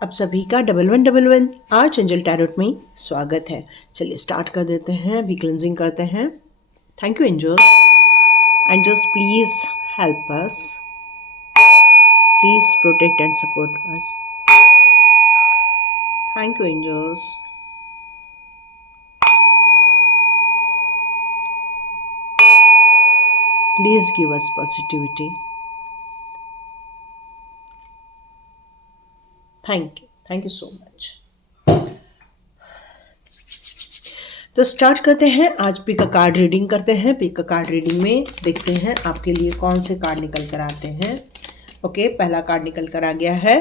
आप सभी का 1111 आर्च एंजल टैरोट में स्वागत है। चलिए स्टार्ट कर देते हैं, अभी क्लेंजिंग करते हैं। Thank you angels. Angels please help us, please protect and support us. Thank you angels. Please give us positivity. Thank you so much. तो स्टार्ट करते हैं, आज पिक अ कार्ड रीडिंग करते हैं। पिक अ कार्ड रीडिंग में देखते हैं आपके लिए कौन से कार्ड निकल कर आते हैं। ओके, पहला कार्ड निकल कर आ गया है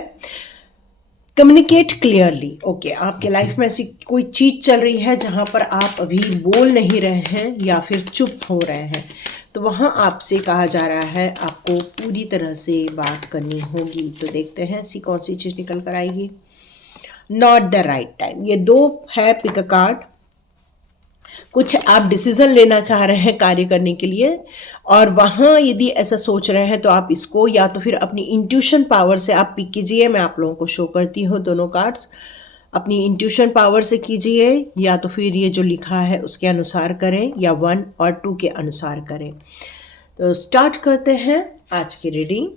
कम्युनिकेट क्लियरली। ओके, आपके लाइफ में ऐसी कोई चीज चल रही है जहां पर आप अभी बोल नहीं रहे हैं या फिर चुप हो रहे हैं, तो वहां आपसे कहा जा रहा है आपको पूरी तरह से बात करनी होगी। तो देखते हैं ऐसी कौन सी चीज निकल कर आएगी। नॉट द राइट टाइम, ये दो है पिक अ कार्ड। कुछ आप डिसीजन लेना चाह रहे हैं कार्य करने के लिए, और वहां यदि ऐसा सोच रहे हैं तो आप इसको या तो फिर अपनी इंट्यूशन पावर से आप पिक कीजिए। मैं आप लोगों को शो करती हूँ दोनों कार्ड्स। अपनी इंट्यूशन पावर से कीजिए या तो फिर ये जो लिखा है उसके अनुसार करें, या 1 और 2 के अनुसार करें। तो स्टार्ट करते हैं आज की रीडिंग।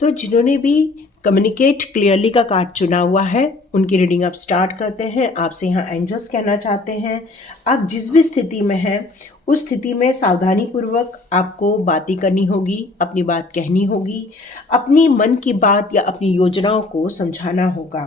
तो जिन्होंने भी कम्युनिकेट क्लियरली का कार्ड चुना हुआ है उनकी रीडिंग आप स्टार्ट करते हैं। आपसे यहाँ एंजल्स कहना चाहते हैं आप जिस भी स्थिति में हैं उस स्थिति में सावधानी पूर्वक आपको बातें करनी होगी, अपनी बात कहनी होगी, अपनी मन की बात या अपनी योजनाओं को समझाना होगा।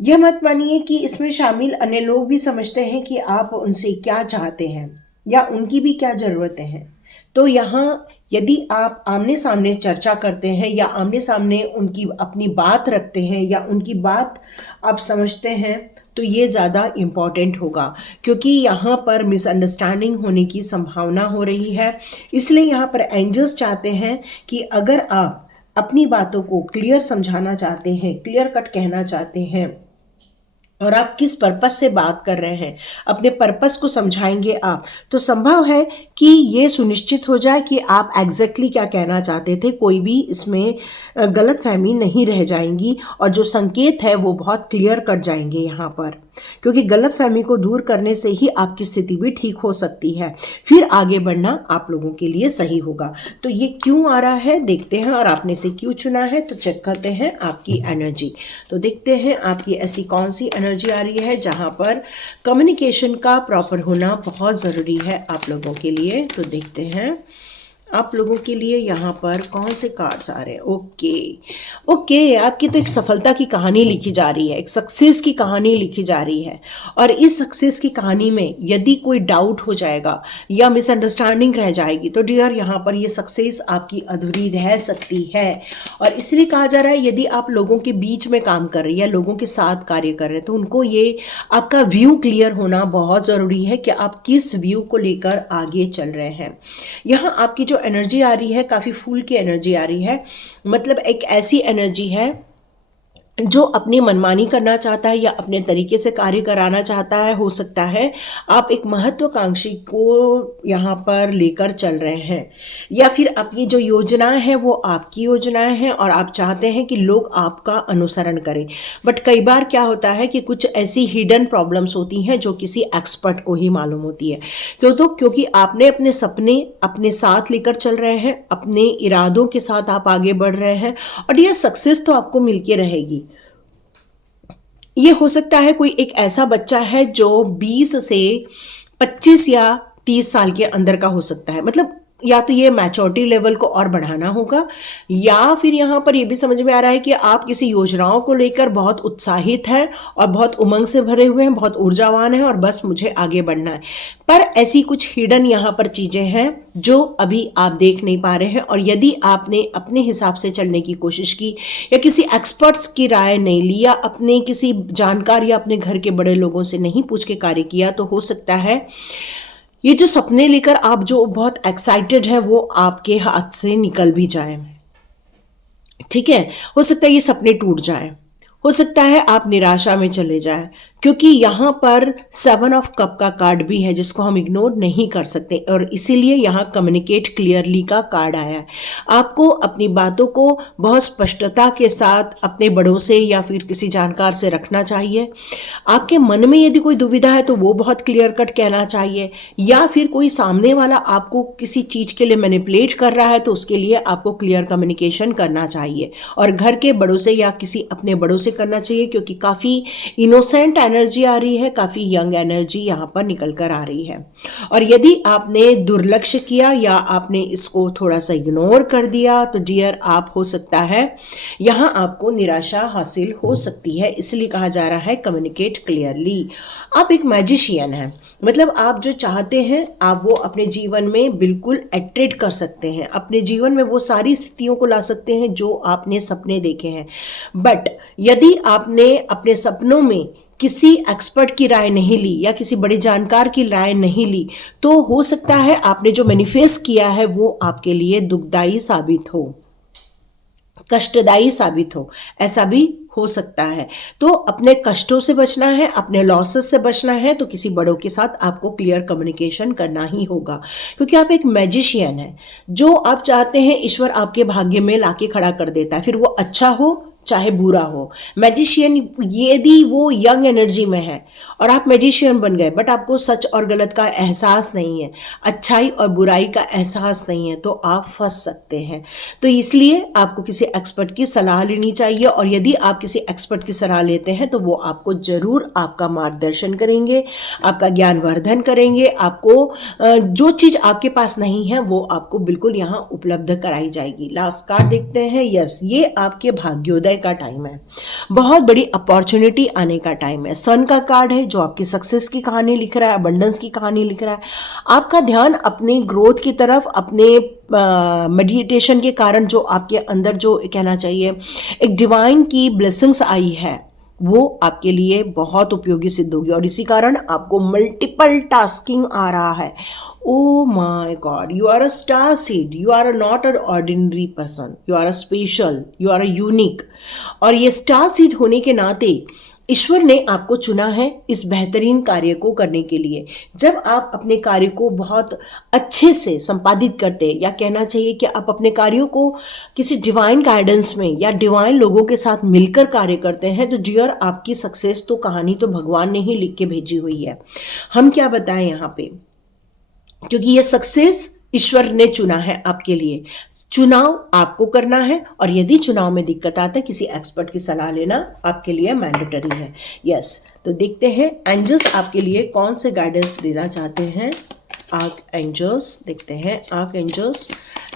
यह मत मानिए कि इसमें शामिल अन्य लोग भी समझते हैं कि आप उनसे क्या चाहते हैं या उनकी भी क्या ज़रूरतें हैं। तो यहाँ यदि आप आमने सामने चर्चा करते हैं या आमने सामने उनकी अपनी बात रखते हैं या उनकी बात आप समझते हैं तो ये ज़्यादा इम्पॉर्टेंट होगा, क्योंकि यहाँ पर मिसअंडरस्टैंडिंग होने की संभावना हो रही है। इसलिए यहाँ पर एंजल्स चाहते हैं कि अगर आप अपनी बातों को क्लियर समझाना चाहते हैं, क्लियर कट कहना चाहते हैं, और आप किस पर्पस से बात कर रहे हैं, अपने पर्पस को समझाएंगे आप, तो संभव है कि ये सुनिश्चित हो जाए कि आप एग्जैक्टली क्या कहना चाहते थे। कोई भी इसमें गलतफहमी नहीं रह जाएंगी और जो संकेत है वो बहुत क्लियर कट जाएंगे यहाँ पर, क्योंकि गलतफहमी को दूर करने से ही आपकी स्थिति भी ठीक हो सकती है। फिर आगे बढ़ना आप लोगों के लिए सही होगा। तो ये क्यों आ रहा है देखते हैं, और आपने से क्यों चुना है तो चेक करते हैं आपकी एनर्जी। तो देखते हैं आपकी ऐसी कौन सी एनर्जी आ रही है जहां पर कम्युनिकेशन का प्रॉपर होना बहुत ज़रूरी है आप लोगों के लिए। तो देखते हैं आप लोगों के लिए यहाँ पर कौन से कार्ड्स आ रहे हैं। ओके, आपकी तो एक सफलता की कहानी लिखी जा रही है, एक सक्सेस की कहानी लिखी जा रही है, और इस सक्सेस की कहानी में यदि कोई डाउट हो जाएगा या मिसअंडरस्टैंडिंग रह जाएगी तो डियर यहाँ पर ये सक्सेस आपकी अधूरी रह सकती है। और इसलिए कहा जा रहा है यदि आप लोगों के बीच में काम कर रहे हैं या लोगों के साथ कार्य कर रहे हैं तो उनको ये आपका व्यू क्लियर होना बहुत ज़रूरी है कि आप किस व्यू को लेकर आगे चल रहे हैं। यहाँ आपकी जो एनर्जी आ रही है काफ़ी फूल की एनर्जी आ रही है, मतलब एक ऐसी एनर्जी है जो अपनी मनमानी करना चाहता है या अपने तरीके से कार्य कराना चाहता है। हो सकता है आप एक महत्वाकांक्षी को यहाँ पर लेकर चल रहे हैं, या फिर अपनी जो योजनाएं हैं वो आपकी योजनाएं हैं और आप चाहते हैं कि लोग आपका अनुसरण करें। बट कई बार क्या होता है कि कुछ ऐसी हिडन प्रॉब्लम्स होती हैं जो किसी एक्सपर्ट को ही मालूम होती है। क्योंकि आपने अपने सपने अपने साथ लेकर चल रहे हैं, अपने इरादों के साथ आप आगे बढ़ रहे हैं, और यह सक्सेस तो आपको मिलके रहेगी। ये हो सकता है कोई एक ऐसा बच्चा है जो 20 से 25 या 30 साल के अंदर का हो सकता है, मतलब या तो ये मैच्योरिटी लेवल को और बढ़ाना होगा, या फिर यहाँ पर ये भी समझ में आ रहा है कि आप किसी योजनाओं को लेकर बहुत उत्साहित हैं और बहुत उमंग से भरे हुए हैं, बहुत ऊर्जावान हैं और बस मुझे आगे बढ़ना है। पर ऐसी कुछ हिडन यहाँ पर चीज़ें हैं जो अभी आप देख नहीं पा रहे हैं, और यदि आपने अपने हिसाब से चलने की कोशिश की या किसी एक्सपर्ट्स की राय नहीं ली या अपने किसी जानकार या अपने घर के बड़े लोगों से नहीं पूछ के कार्य किया, तो हो सकता है ये जो सपने लेकर आप जो बहुत एक्साइटेड हैं वो आपके हाथ से निकल भी जाए। ठीक है, हो सकता है ये सपने टूट जाएं, हो सकता है आप निराशा में चले जाएं, क्योंकि यहाँ पर 7 ऑफ कप का कार्ड भी है जिसको हम इग्नोर नहीं कर सकते, और इसीलिए यहाँ कम्युनिकेट क्लियरली का कार्ड आया है। आपको अपनी बातों को बहुत स्पष्टता के साथ अपने बड़ों से या फिर किसी जानकार से रखना चाहिए। आपके मन में यदि कोई दुविधा है तो वो बहुत क्लियर कट कहना चाहिए, या फिर कोई सामने वाला आपको किसी चीज़ के लिए मैनिपुलेट कर रहा है तो उसके लिए आपको क्लियर कम्युनिकेशन करना चाहिए, और घर के बड़ों से या किसी अपने बड़ों से करना चाहिए, क्योंकि काफ़ी इनोसेंट एनर्जी आ रही है, काफ़ी यंग एनर्जी यहाँ पर निकल कर आ रही है। और यदि आपने दुर्लक्ष्य किया या आपने इसको थोड़ा सा इग्नोर कर दिया तो डियर आप हो सकता है यहाँ आपको निराशा हासिल हो सकती है। इसलिए कहा जा रहा है कम्युनिकेट क्लियरली। आप एक मैजिशियन हैं, मतलब आप जो चाहते हैं आप वो अपने जीवन में बिल्कुल अट्रैक्ट कर सकते हैं, अपने जीवन में वो सारी स्थितियों को ला सकते हैं जो आपने सपने देखे हैं। बट यदि आपने अपने सपनों में किसी एक्सपर्ट की राय नहीं ली या किसी बड़े जानकार की राय नहीं ली तो हो सकता है आपने जो मैनिफेस्ट किया है वो आपके लिए दुखदाई साबित हो, कष्टदायी साबित हो, ऐसा भी हो सकता है। तो अपने कष्टों से बचना है, अपने लॉसेस से बचना है तो किसी बड़ों के साथ आपको क्लियर कम्युनिकेशन करना ही होगा, क्योंकि आप एक मैजिशियन हैं। जो आप चाहते हैं ईश्वर आपके भाग्य में लाके खड़ा कर देता है, फिर वो अच्छा हो चाहे बुरा हो। मैजिशियन यदि वो यंग एनर्जी में है और आप मैजिशियन बन गए बट आपको सच और गलत का एहसास नहीं है, अच्छाई और बुराई का एहसास नहीं है, तो आप फंस सकते हैं। तो इसलिए आपको किसी एक्सपर्ट की सलाह लेनी चाहिए, और यदि आप किसी एक्सपर्ट की सलाह लेते हैं तो वो आपको जरूर आपका मार्गदर्शन करेंगे, आपका ज्ञानवर्धन करेंगे, आपको जो चीज़ आपके पास नहीं है वो आपको बिल्कुल यहाँ उपलब्ध कराई जाएगी। लास्ट कार्ड देखते हैं। यस, ये आपके भाग्योदय का टाइम है, बहुत बड़ी अपॉर्चुनिटी आने का टाइम है। सन का कार्ड है जो आपकी सक्सेस की कहानी लिख रहा है, अबंडेंस की कहानी लिख रहा है। आपका ध्यान अपने ग्रोथ की तरफ, अपने मेडिटेशन के कारण जो आपके अंदर जो कहना चाहिए एक डिवाइन की ब्लेसिंग्स आई है वो आपके लिए बहुत उपयोगी सिद्ध होगी, और इसी कारण आपको मल्टीपल टास्किंग आ रहा है। Oh my God, you are a star seed, you are not a ordinary person, you are a special, you are a unique. और ये स्टार सीड होने के नाते ईश्वर ने आपको चुना है इस बेहतरीन कार्य को करने के लिए। जब आप अपने कार्य को बहुत अच्छे से संपादित करते, या कहना चाहिए कि आप अपने कार्यों को किसी डिवाइन गाइडेंस में या डिवाइन लोगों के साथ मिलकर कार्य करते हैं, तो डियर आपकी सक्सेस तो कहानी तो भगवान ने ही लिख के भेजी हुई है। हम क्या बताएं यहाँ पे, क्योंकि ये सक्सेस ईश्वर ने चुना है आपके लिए। चुनाव आपको करना है, और यदि चुनाव में दिक्कत आता है किसी एक्सपर्ट की सलाह लेना आपके लिए मैंडेटरी है। यस, तो देखते हैं एंजल्स आपके लिए कौन से गाइडेंस देना चाहते हैं। आर्क एंजल्स देखते हैं। Arc angels,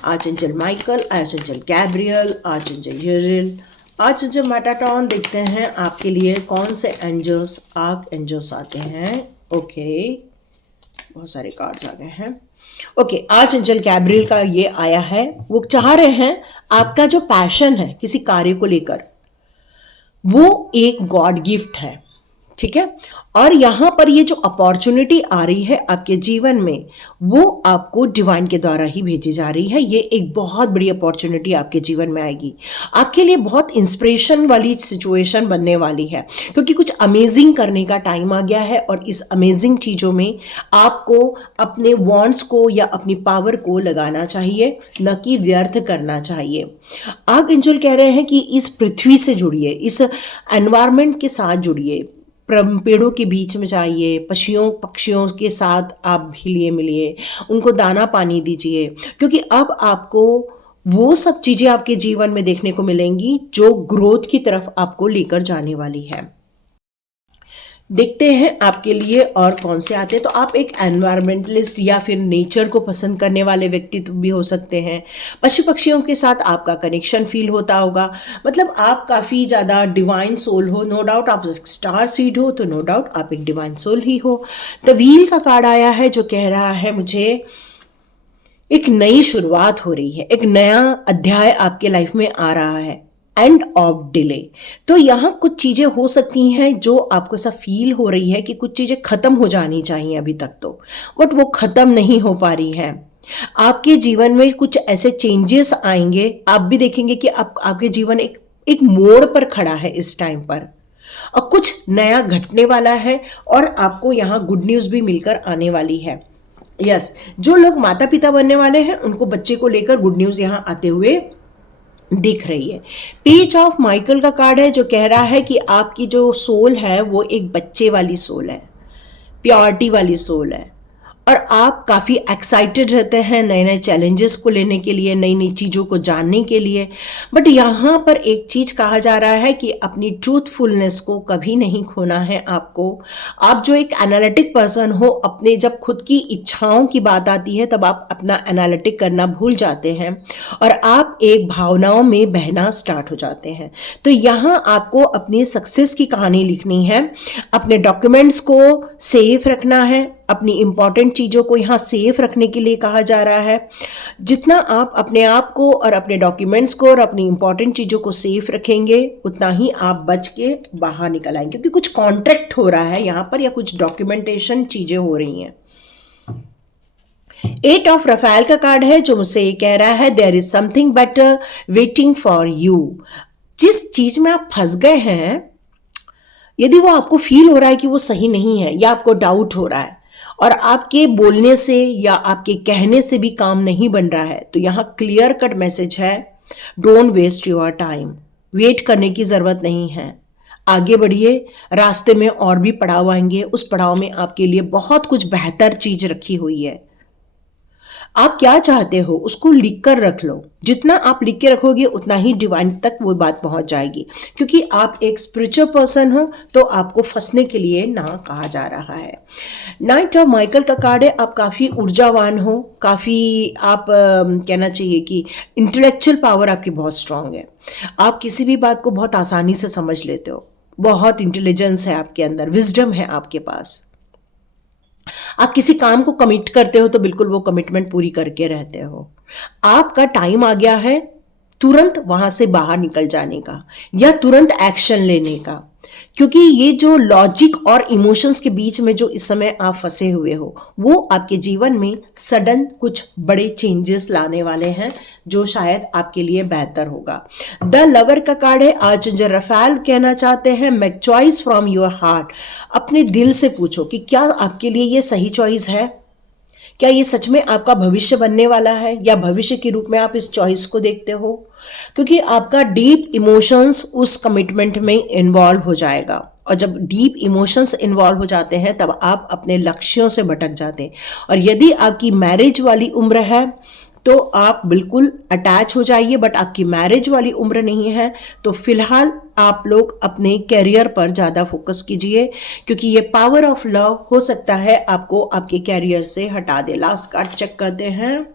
आर्चएंजल Michael, आर्चएंजल Gabriel, आर्चएंजल यूरियल, आर्चएंजल Metatron. देखते हैं आपके लिए कौन से एंजल्स, आर्क एंजल्स आते हैं। ओके, बहुत सारे कार्ड्स आ गए हैं। ओके, आर्चएंजल गैब्रियल का ये आया है। वो चाह रहे हैं आपका जो पैशन है किसी कार्य को लेकर वो एक गॉड गिफ्ट है, ठीक है। और यहाँ पर ये जो अपॉर्चुनिटी आ रही है आपके जीवन में वो आपको डिवाइन के द्वारा ही भेजी जा रही है। ये एक बहुत बड़ी अपॉर्चुनिटी आपके जीवन में आएगी, आपके लिए बहुत इंस्पिरेशन वाली सिचुएशन बनने वाली है, क्योंकि कुछ अमेजिंग करने का टाइम आ गया है। और इस अमेजिंग चीज़ों में आपको अपने वॉन्ट्स को या अपनी पावर को लगाना चाहिए, न कि व्यर्थ करना चाहिए। आर्कएंजल कह रहे हैं कि इस पृथ्वी से जुड़िए, इस एनवायरनमेंट के साथ जुड़िए, पेड़ों के बीच में जाइए, पक्षियों के साथ आप हिलिए मिलिए, उनको दाना पानी दीजिए, क्योंकि अब आपको वो सब चीज़ें आपके जीवन में देखने को मिलेंगी जो ग्रोथ की तरफ आपको लेकर जाने वाली है। देखते हैं आपके लिए और कौन से आते हैं। तो आप एक एनवायरमेंटलिस्ट या फिर नेचर को पसंद करने वाले व्यक्ति भी हो सकते हैं। पशु पक्षियों के साथ आपका कनेक्शन फील होता होगा, मतलब आप काफ़ी ज़्यादा डिवाइन सोल हो। नो डाउट आप स्टार सीड हो, तो नो डाउट आप एक डिवाइन सोल ही हो। द व्हील का कार्ड आया है जो कह रहा है मुझे एक नई शुरुआत हो रही है, एक नया अध्याय आपके लाइफ में आ रहा है। एंड ऑफ डिले, तो यहाँ कुछ चीज़ें हो सकती हैं जो आपको ऐसा फील हो रही है कि कुछ चीज़ें ख़त्म हो जानी चाहिए अभी तक तो, बट वो ख़त्म नहीं हो पा रही है। आपके जीवन में कुछ ऐसे चेंजेस आएंगे, आप भी देखेंगे कि आपके जीवन एक मोड़ पर खड़ा है इस टाइम पर, और कुछ नया घटने वाला है और आपको यहाँ गुड न्यूज़ भी मिलकर आने वाली है। यस, जो लोग माता पिता बनने वाले हैं उनको बच्चे को लेकर गुड न्यूज़ यहाँ आते हुए दिख रही है। पेज ऑफ माइकल का कार्ड है जो कह रहा है कि आपकी जो सोल है वो एक बच्चे वाली सोल है, प्योरिटी वाली सोल है, और आप काफ़ी एक्साइटेड रहते हैं नए नए चैलेंजेस को लेने के लिए, नई नई चीज़ों को जानने के लिए। बट यहाँ पर एक चीज़ कहा जा रहा है कि अपनी ट्रूथफुलनेस को कभी नहीं खोना है आपको। आप जो एक एनालिटिक पर्सन हो, अपने जब खुद की इच्छाओं की बात आती है तब आप अपना एनालिटिक करना भूल जाते हैं और आप एक भावनाओं में बहना स्टार्ट हो जाते हैं। तो यहाँ आपको अपनी सक्सेस की कहानी लिखनी है, अपने डॉक्यूमेंट्स को सेफ रखना है, अपनी इंपॉर्टेंट चीज़ों को यहाँ सेफ रखने के लिए कहा जा रहा है। जितना आप अपने आप को और अपने डॉक्यूमेंट्स को और अपनी इंपॉर्टेंट चीज़ों को सेफ रखेंगे उतना ही आप बच के बाहर निकल आएंगे, क्योंकि कुछ कॉन्ट्रैक्ट हो रहा है यहाँ पर या कुछ डॉक्यूमेंटेशन चीज़ें हो रही हैं। 8 ऑफ रफेल का कार्ड है जो मुझसे ये कह रहा है there is something better waiting for you. जिस चीज़ में आप फंस गए हैं, यदि वो आपको फील हो रहा है कि वो सही नहीं है या आपको डाउट हो रहा है और आपके बोलने से या आपके कहने से भी काम नहीं बन रहा है, तो यहाँ क्लियर कट मैसेज है, don't waste your time. Wait करने की ज़रूरत नहीं है, आगे बढ़िए। रास्ते में और भी पड़ाव आएंगे, उस पड़ाव में आपके लिए बहुत कुछ बेहतर चीज़ रखी हुई है। आप क्या चाहते हो उसको लिख कर रख लो, जितना आप लिख के रखोगे उतना ही डिवाइन तक वो बात पहुंच जाएगी, क्योंकि आप एक स्पिरिचुअल पर्सन हो तो आपको फंसने के लिए ना कहा जा रहा है। नाइट ऑफ माइकल का कार्ड है, आप काफ़ी ऊर्जावान हो, काफ़ी आप कहना चाहिए कि इंटेलेक्चुअल पावर आपकी बहुत स्ट्रांग है, आप किसी भी बात को बहुत आसानी से समझ लेते हो, बहुत इंटेलिजेंस है आपके अंदर, विजडम है आपके पास। आप किसी काम को कमिट करते हो तो बिल्कुल वो कमिटमेंट पूरी करके रहते हो। आपका टाइम आ गया है तुरंत वहां से बाहर निकल जाने का या तुरंत एक्शन लेने का, क्योंकि ये जो लॉजिक और इमोशंस के बीच में जो इस समय आप फंसे हुए हो वो आपके जीवन में सडन कुछ बड़े चेंजेस लाने वाले हैं जो शायद आपके लिए बेहतर होगा। द लवर का कार्ड है, आर्चएंजल रफेल कहना चाहते हैं make choice from your heart. अपने दिल से पूछो कि क्या आपके लिए ये सही चॉइस है, क्या ये सच में आपका भविष्य बनने वाला है या भविष्य के रूप में आप इस चॉइस को देखते हो, क्योंकि आपका डीप इमोशंस उस कमिटमेंट में इन्वॉल्व हो जाएगा, और जब डीप इमोशंस इन्वॉल्व हो जाते हैं तब आप अपने लक्ष्यों से भटक जाते हैं। और यदि आपकी मैरिज वाली उम्र है तो आप बिल्कुल अटैच हो जाइए, बट आपकी मैरिज वाली उम्र नहीं है तो फिलहाल आप लोग अपने कैरियर पर ज़्यादा फोकस कीजिए, क्योंकि ये पावर ऑफ लव हो सकता है आपको आपके कैरियर से हटा दे। लास्ट कार्ड चेक करते हैं,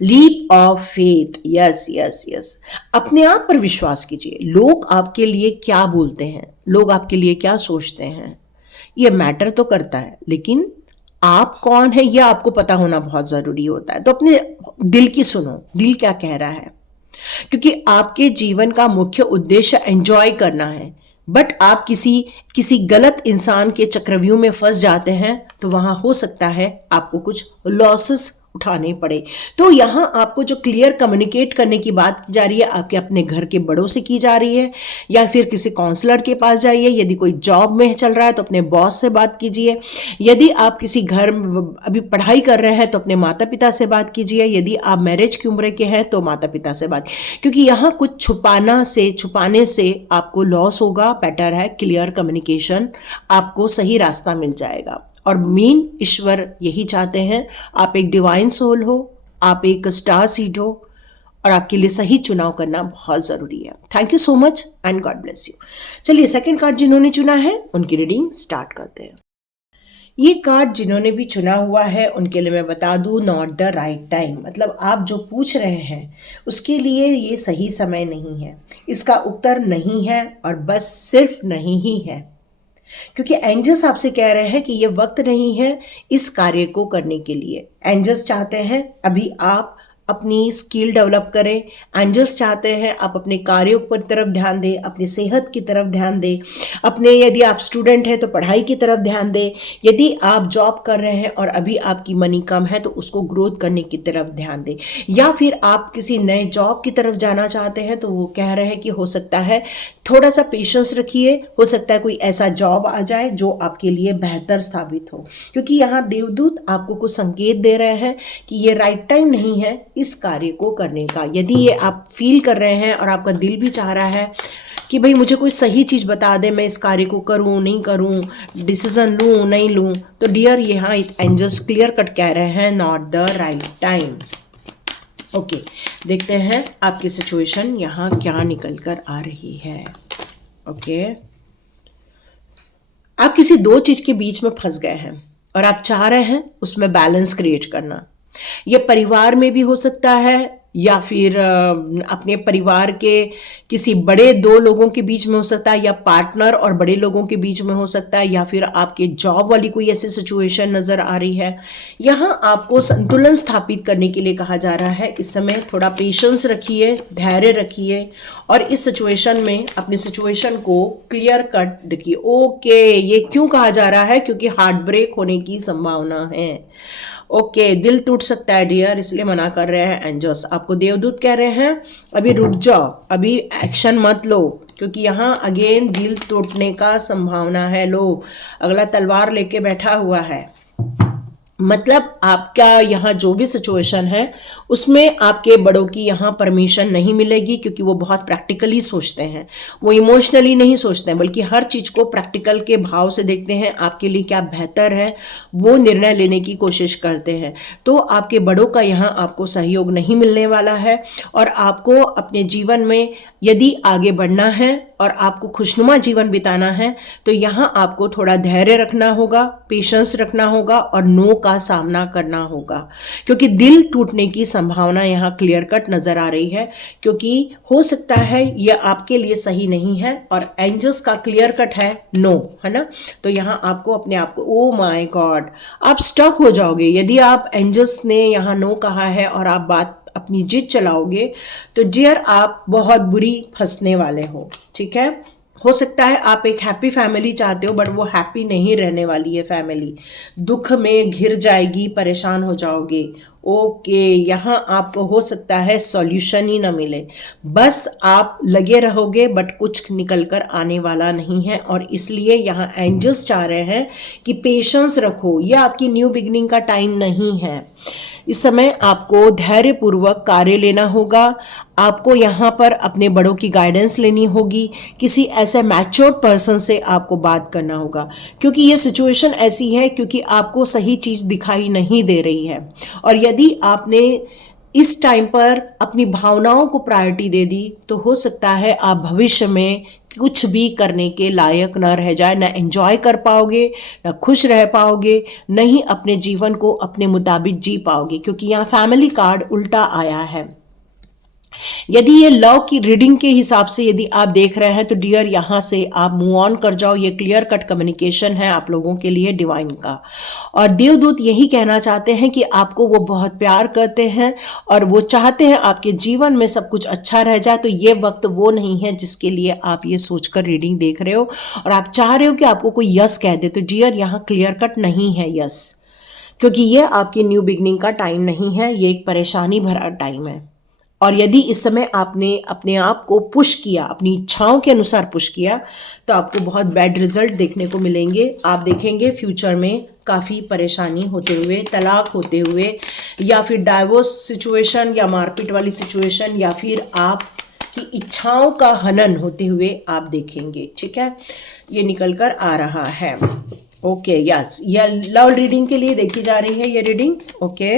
leap of faith. Yes yes yes, अपने आप पर विश्वास कीजिए। लोग आपके लिए क्या बोलते हैं, लोग आपके लिए क्या सोचते हैं, ये मैटर तो करता है, लेकिन आप कौन है यह आपको पता होना बहुत ज़रूरी होता है। तो अपने दिल की सुनो, दिल क्या कह रहा है, क्योंकि आपके जीवन का मुख्य उद्देश्य एंजॉय करना है, बट आप किसी गलत इंसान के चक्रव्यूह में फंस जाते हैं तो वहाँ हो सकता है आपको कुछ लॉसेस उठाने पड़े। तो यहाँ आपको जो क्लियर कम्युनिकेट करने की बात की जा रही है आपके अपने घर के बड़ों से की जा रही है, या फिर किसी काउंसलर के पास जाइए। यदि कोई जॉब में चल रहा है तो अपने बॉस से बात कीजिए। यदि आप किसी घर अभी पढ़ाई कर रहे हैं तो अपने माता पिता से बात कीजिए। यदि आप मैरिज की उम्र के हैं तो माता पिता से बात, क्योंकि यहाँ कुछ छुपाने से आपको लॉस होगा। बेटर है क्लियर कम्युनिकेशन, आपको सही रास्ता मिल जाएगा। और मेन ईश्वर यही चाहते हैं, आप एक डिवाइन सोल हो, आप एक स्टार सीड हो, और आपके लिए सही चुनाव करना बहुत ज़रूरी है। Thank you so much and God bless you. चलिए सेकंड कार्ड जिन्होंने चुना है उनकी रीडिंग स्टार्ट करते हैं। ये कार्ड जिन्होंने भी चुना हुआ है उनके लिए मैं बता दूं, नॉट द राइट टाइम, मतलब आप जो पूछ रहे हैं उसके लिए ये सही समय नहीं है, इसका उत्तर नहीं है और बस सिर्फ नहीं ही है, क्योंकि एंजल्स आपसे कह रहे हैं कि ये वक्त नहीं है इस कार्य को करने के लिए। एंजल्स चाहते हैं अभी आप अपनी स्किल डेवलप करें। एंजल्स चाहते हैं आप अपने कार्यों पर तरफ ध्यान दें, अपनी सेहत की तरफ ध्यान दें, अपने यदि आप स्टूडेंट हैं तो पढ़ाई की तरफ ध्यान दें, यदि आप जॉब कर रहे हैं और अभी आपकी मनी कम है तो उसको ग्रोथ करने की तरफ ध्यान दें, या फिर आप किसी नए जॉब की तरफ जाना चाहते हैं तो वो कह रहे हैं कि हो सकता है थोड़ा सा पेशेंस रखिए, हो सकता है कोई ऐसा जॉब आ जाए जो आपके लिए बेहतर साबित हो, क्योंकि यहाँ देवदूत आपको कुछ संकेत दे रहे हैं कि ये राइट टाइम नहीं है इस कार्य को करने का। यदि ये आप फील कर रहे हैं और आपका दिल भी चाह रहा है कि भाई मुझे कोई सही चीज़ बता दे, मैं इस कार्य को करूं नहीं करूं, डिसीजन लूं नहीं लूं, तो डियर यहाँ एंजल्स क्लियर कट कह रहे हैं not the right time. Okay, देखते हैं आपकी सिचुएशन यहाँ क्या निकल कर आ रही है। ओके, आप किसी दो चीज के बीच में फंस गए हैं और आप चाह रहे हैं उसमें बैलेंस क्रिएट करना। ये परिवार में भी हो सकता है, या फिर अपने परिवार के किसी बड़े दो लोगों के बीच में हो सकता है, या पार्टनर और बड़े लोगों के बीच में हो सकता है, या फिर आपके जॉब वाली कोई ऐसी सिचुएशन नजर आ रही है। यहाँ आपको संतुलन स्थापित करने के लिए कहा जा रहा है। इस समय थोड़ा पेशेंस रखिए, धैर्य रखिए और इस सिचुएशन में अपनी सिचुएशन को क्लियर कट देखिए। ओके, ये क्यों कहा जा रहा है? क्योंकि हार्ट ब्रेक होने की संभावना है। ओके, दिल टूट सकता है डियर, इसलिए मना कर रहे हैं एंजल्स। आपको देवदूत कह रहे हैं अभी रुक जाओ, अभी एक्शन मत लो, क्योंकि यहाँ अगेन दिल टूटने का संभावना है। लो, अगला तलवार लेके बैठा हुआ है। मतलब आपका यहाँ जो भी सिचुएशन है उसमें आपके बड़ों की यहाँ परमिशन नहीं मिलेगी, क्योंकि वो बहुत प्रैक्टिकली सोचते हैं, वो इमोशनली नहीं सोचते हैं, बल्कि हर चीज़ को प्रैक्टिकल के भाव से देखते हैं। आपके लिए क्या बेहतर है वो निर्णय लेने की कोशिश करते हैं। तो आपके बड़ों का यहाँ आपको सहयोग नहीं मिलने वाला है, और आपको अपने जीवन में यदि आगे बढ़ना है और आपको खुशनुमा जीवन बिताना है तो यहाँ आपको थोड़ा धैर्य रखना होगा, पेशेंस रखना होगा और नो का सामना करना होगा, क्योंकि दिल टूटने की संभावना यहाँ क्लियर कट नजर आ रही है। क्योंकि हो सकता है यह आपके लिए सही नहीं है और एंजल्स का क्लियर कट है नो, है ना। तो यहाँ आपको अपने आप को, ओ माय गॉड, आप स्टक हो जाओगे यदि आप एंजल्स ने यहाँ नो कहा है और आप बात अपनी जिद चलाओगे तो डियर आप बहुत बुरी फंसने वाले हो। ठीक है, हो सकता है आप एक हैप्पी फैमिली चाहते हो, बट वो हैप्पी नहीं रहने वाली है। फैमिली दुख में घिर जाएगी, परेशान हो जाओगे। ओके, यहाँ आपको हो सकता है सॉल्यूशन ही ना मिले, बस आप लगे रहोगे, बट कुछ निकल कर आने वाला नहीं है। और इसलिए यहाँ एंजल्स चाह रहे हैं कि पेशेंस रखो, यह आपकी न्यू बिगिनिंग का टाइम नहीं है। इस समय आपको धैर्यपूर्वक कार्य लेना होगा। आपको यहाँ पर अपने बड़ों की गाइडेंस लेनी होगी, किसी ऐसे मैच्योर्ड पर्सन से आपको बात करना होगा, क्योंकि ये सिचुएशन ऐसी है क्योंकि आपको सही चीज़ दिखाई नहीं दे रही है। और यदि आपने इस टाइम पर अपनी भावनाओं को प्रायोरिटी दे दी तो हो सकता है आप भविष्य में कुछ भी करने के लायक ना रह जाए, ना एंजॉय कर पाओगे, ना खुश रह पाओगे, ना ही अपने जीवन को अपने मुताबिक जी पाओगे, क्योंकि यहाँ फैमिली कार्ड उल्टा आया है। यदि ये लव की रीडिंग के हिसाब से यदि आप देख रहे हैं तो डियर यहाँ से आप मूव ऑन कर जाओ। ये क्लियर कट कम्युनिकेशन है आप लोगों के लिए डिवाइन का, और देवदूत यही कहना चाहते हैं कि आपको वो बहुत प्यार करते हैं और वो चाहते हैं आपके जीवन में सब कुछ अच्छा रह जाए। तो ये वक्त वो नहीं है जिसके लिए आप ये सोचकर रीडिंग देख रहे हो और आप चाह रहे हो कि आपको कोई यस कह दे। तो डियर यहाँ क्लियर कट नहीं है यस, क्योंकि ये आपकी न्यू बिगनिंग का टाइम नहीं है, ये एक परेशानी भरा टाइम है। और यदि इस समय आपने अपने आप को पुश किया, अपनी इच्छाओं के अनुसार पुश किया, तो आपको बहुत बैड रिजल्ट देखने को मिलेंगे। आप देखेंगे फ्यूचर में काफ़ी परेशानी होते हुए, तलाक होते हुए, या फिर डाइवोर्स सिचुएशन या मारपीट वाली सिचुएशन, या फिर आपकी इच्छाओं का हनन होते हुए आप देखेंगे। ठीक है, ये निकल कर आ रहा है। ओके, यस, यह लव रीडिंग के लिए देखी जा रही है ये रीडिंग। ओके,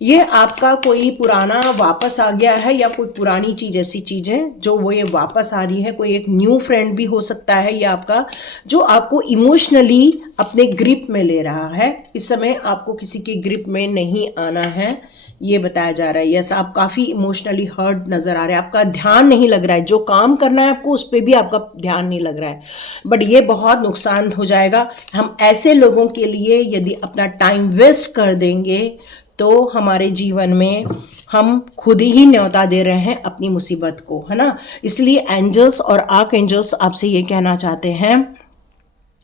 ये आपका कोई पुराना वापस आ गया है, या कोई पुरानी चीज़, ऐसी चीज़ें जो वो ये वापस आ रही है। कोई एक न्यू फ्रेंड भी हो सकता है ये आपका, जो आपको इमोशनली अपने ग्रिप में ले रहा है। इस समय आपको किसी के ग्रिप में नहीं आना है, ये बताया जा रहा है। यस, आप काफ़ी इमोशनली हर्ट नज़र आ रहे हैं, आपका ध्यान नहीं लग रहा है, जो काम करना है आपको उस पर भी आपका ध्यान नहीं लग रहा है, बट ये बहुत नुकसान हो जाएगा। हम ऐसे लोगों के लिए यदि अपना टाइम वेस्ट कर देंगे तो हमारे जीवन में हम खुद ही न्योता दे रहे हैं अपनी मुसीबत को, है ना। इसलिए एंजल्स और आर्क एंजल्स आपसे ये कहना चाहते हैं,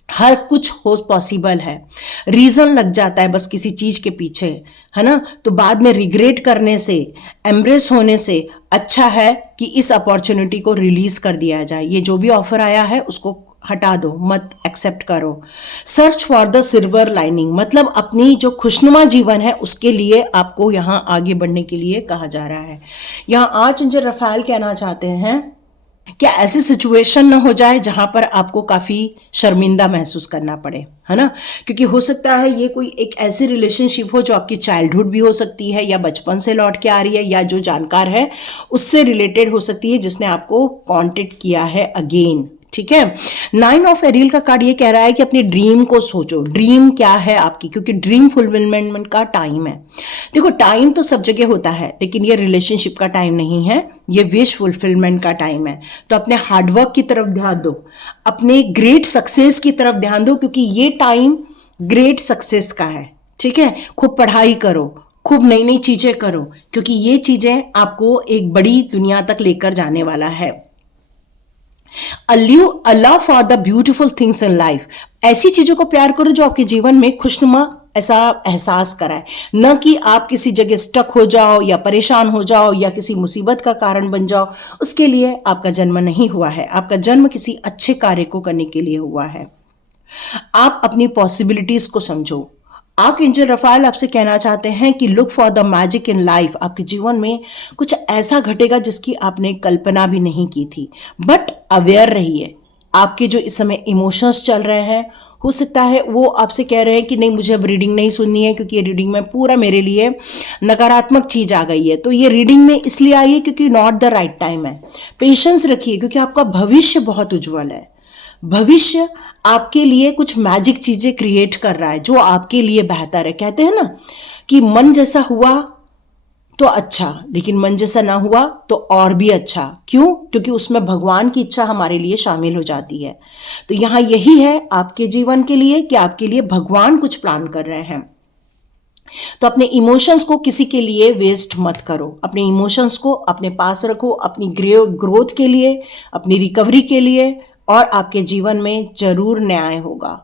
हर कुछ हो पॉसिबल है। रीजन लग जाता है बस किसी चीज के पीछे, है ना, तो बाद में रिग्रेट करने से, एम्ब्रेस होने से अच्छा है कि इस अपॉर्चुनिटी को रिलीज कर दिया जाए। ये जो भी ऑफर आया है उसको हटा दो, मत एक्सेप्ट करो। Search for the silver lining, मतलब अपनी जो खुशनुमा जीवन है उसके लिए आपको यहाँ आगे बढ़ने के लिए कहा जा रहा है। यहाँ आर्चएंजल रफाएल कहना चाहते हैं क्या ऐसी सिचुएशन ना हो जाए जहां पर आपको काफी शर्मिंदा महसूस करना पड़े, है ना, क्योंकि हो सकता है ये कोई एक ऐसी रिलेशनशिप हो जो आपकी चाइल्डहुड भी हो सकती है या बचपन से लौट के आ रही है, या जो जानकार है उससे रिलेटेड हो सकती है जिसने आपको कांटेक्ट किया है अगेन। ठीक है। 9 ऑफ एरियल का कार्ड ये कह रहा है कि अपनी ड्रीम को सोचो, ड्रीम क्या है आपकी, क्योंकि ड्रीम फुलफिलमेंट का टाइम है। देखो टाइम तो सब जगह होता है, लेकिन ये रिलेशनशिप का टाइम नहीं है, ये विश फुलफिलमेंट का टाइम है। तो अपने हार्डवर्क की तरफ ध्यान दो, अपने ग्रेट सक्सेस की तरफ ध्यान दो, क्योंकि ये टाइम ग्रेट सक्सेस का है। ठीक है। खूब पढ़ाई करो, खूब नई नई चीजें करो, क्योंकि ये चीजें आपको एक बड़ी दुनिया तक लेकर जाने वाला है। अल्लाह for the beautiful things in life, ऐसी चीजों को प्यार करो जो आपके जीवन में खुशनुमा ऐसा एहसास कराए, न कि आप किसी जगह स्टक हो जाओ या परेशान हो जाओ या किसी मुसीबत का कारण बन जाओ। उसके लिए आपका जन्म नहीं हुआ है, आपका जन्म किसी अच्छे कार्य को करने के लिए हुआ है। आप अपनी पॉसिबिलिटीज को समझो। आर्क एंजल रफाएल आपसे कहना चाहते हैं कि look for the magic in life, आपके जीवन में कुछ ऐसा घटेगा जिसकी आपने कल्पना भी नहीं की थी। बट अवेयर रहिए, आपके जो इस समय इमोशंस चल रहे हैं, हो सकता है वो आपसे कह रहे हैं कि नहीं मुझे अब रीडिंग नहीं सुननी है, क्योंकि ये रीडिंग में पूरा मेरे लिए नकारात्मक चीज आ गई है। तो ये रीडिंग में इसलिए आई है क्योंकि नॉट द राइट टाइम है। पेशेंस रखिए, क्योंकि आपका भविष्य बहुत उज्जवल है। भविष्य आपके लिए कुछ मैजिक चीजें क्रिएट कर रहा है जो आपके लिए बेहतर है। कहते हैं ना कि मन जैसा हुआ तो अच्छा, लेकिन मन जैसा ना हुआ तो और भी अच्छा। क्यों? क्योंकि उसमें भगवान की इच्छा हमारे लिए शामिल हो जाती है। तो यहां यही है आपके जीवन के लिए कि आपके लिए भगवान कुछ प्लान कर रहे हैं। तो अपने इमोशंस को किसी के लिए वेस्ट मत करो, अपने इमोशंस को अपने पास रखो, अपनी ग्रोथ के लिए, अपनी रिकवरी के लिए, और आपके जीवन में जरूर न्याय होगा।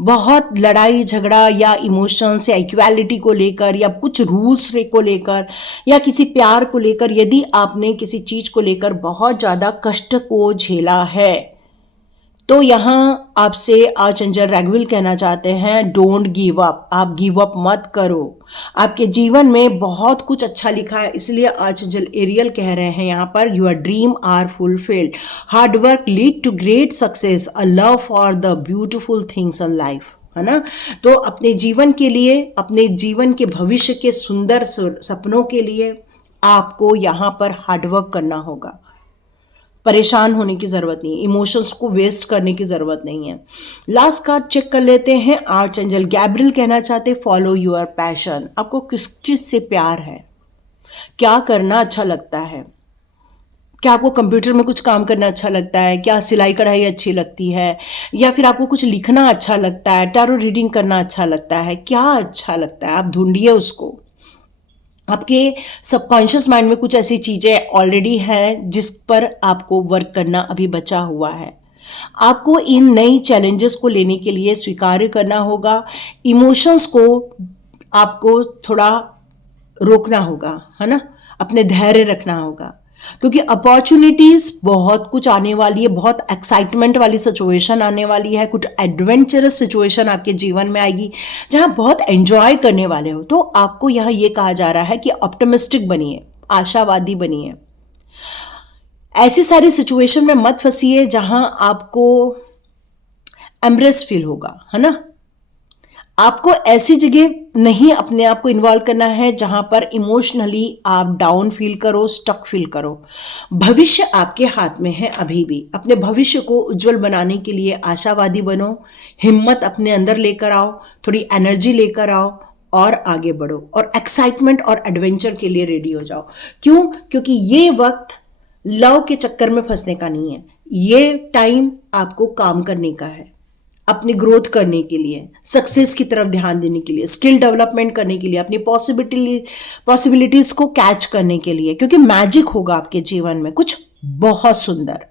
बहुत लड़ाई झगड़ा या इमोशंस या इक्वालिटी को लेकर या कुछ रूल्स को लेकर या किसी प्यार को लेकर, यदि आपने किसी चीज को लेकर बहुत ज्यादा कष्ट को झेला है, तो यहाँ आपसे आर्चएंजल रैगुएल कहना चाहते हैं डोंट गिव अप, आप गिव अप मत करो। आपके जीवन में बहुत कुछ अच्छा लिखा है, इसलिए आर्चएंजल एरियल कह रहे हैं यहाँ पर your dream are fulfilled, hard work lead to great success, a love for the beautiful things in life, है ना। तो अपने जीवन के लिए, अपने जीवन के भविष्य के सुंदर सपनों के लिए आपको यहाँ पर हार्डवर्क करना होगा। परेशान होने की जरूरत नहीं है, इमोशंस को वेस्ट करने की जरूरत नहीं है। लास्ट कार्ड चेक कर लेते हैं। आर्चएंजल गैब्रियल कहना चाहते फॉलो योर पैशन, आपको किस चीज से प्यार है, क्या करना अच्छा लगता है, क्या आपको कंप्यूटर में कुछ काम करना अच्छा लगता है, क्या सिलाई कढ़ाई अच्छी लगती है, या फिर आपको कुछ लिखना अच्छा लगता है, टैरो रीडिंग करना अच्छा लगता है, क्या अच्छा लगता है, आप ढूंढिए उसको। आपके सबकॉन्शियस माइंड में कुछ ऐसी चीजें ऑलरेडी हैं जिस पर आपको वर्क करना अभी बचा हुआ है। आपको इन नई चैलेंजेस को लेने के लिए स्वीकार्य करना होगा, इमोशंस को आपको थोड़ा रोकना होगा, है ना, अपने धैर्य रखना होगा, क्योंकि अपॉर्चुनिटीज बहुत कुछ आने वाली है, बहुत एक्साइटमेंट वाली सिचुएशन आने वाली है, कुछ एडवेंचरस सिचुएशन आपके जीवन में आएगी जहां बहुत एंजॉय करने वाले हो। तो आपको यहां ये कहा जा रहा है कि ऑप्टिमिस्टिक बनिए, आशावादी बनिए। ऐसी सारी सिचुएशन में मत फंसिए जहां आपको एम्ब्रेस फील होगा, है ना। आपको ऐसी जगह नहीं अपने आप को इन्वॉल्व करना है जहां पर इमोशनली आप डाउन फील करो, स्टक फील करो। भविष्य आपके हाथ में है अभी भी। अपने भविष्य को उज्जवल बनाने के लिए आशावादी बनो, हिम्मत अपने अंदर लेकर आओ, थोड़ी एनर्जी लेकर आओ और आगे बढ़ो, और एक्साइटमेंट और एडवेंचर के लिए रेडी हो जाओ। क्यों? क्योंकि ये वक्त लव के चक्कर में फंसने का नहीं है, ये टाइम आपको काम करने का है, अपनी ग्रोथ करने के लिए, सक्सेस की तरफ ध्यान देने के लिए, स्किल डेवलपमेंट करने के लिए, अपनी पॉसिबिलिटीज को कैच करने के लिए, क्योंकि मैजिक होगा आपके जीवन में कुछ बहुत सुंदर।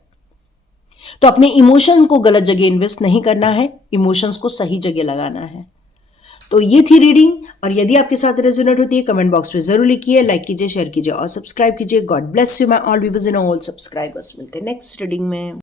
तो अपने इमोशन को गलत जगह इन्वेस्ट नहीं करना है, इमोशंस को सही जगह लगाना है। तो ये थी रीडिंग, और यदि आपके साथ रेजोनेट होती है कमेंट बॉक्स में जरूर लिखिए, लाइक कीजिए, शेयर कीजिए और सब्सक्राइब कीजिए। God bless you my all viewers and all subscribers. मिलते हैं नेक्स्ट रीडिंग में।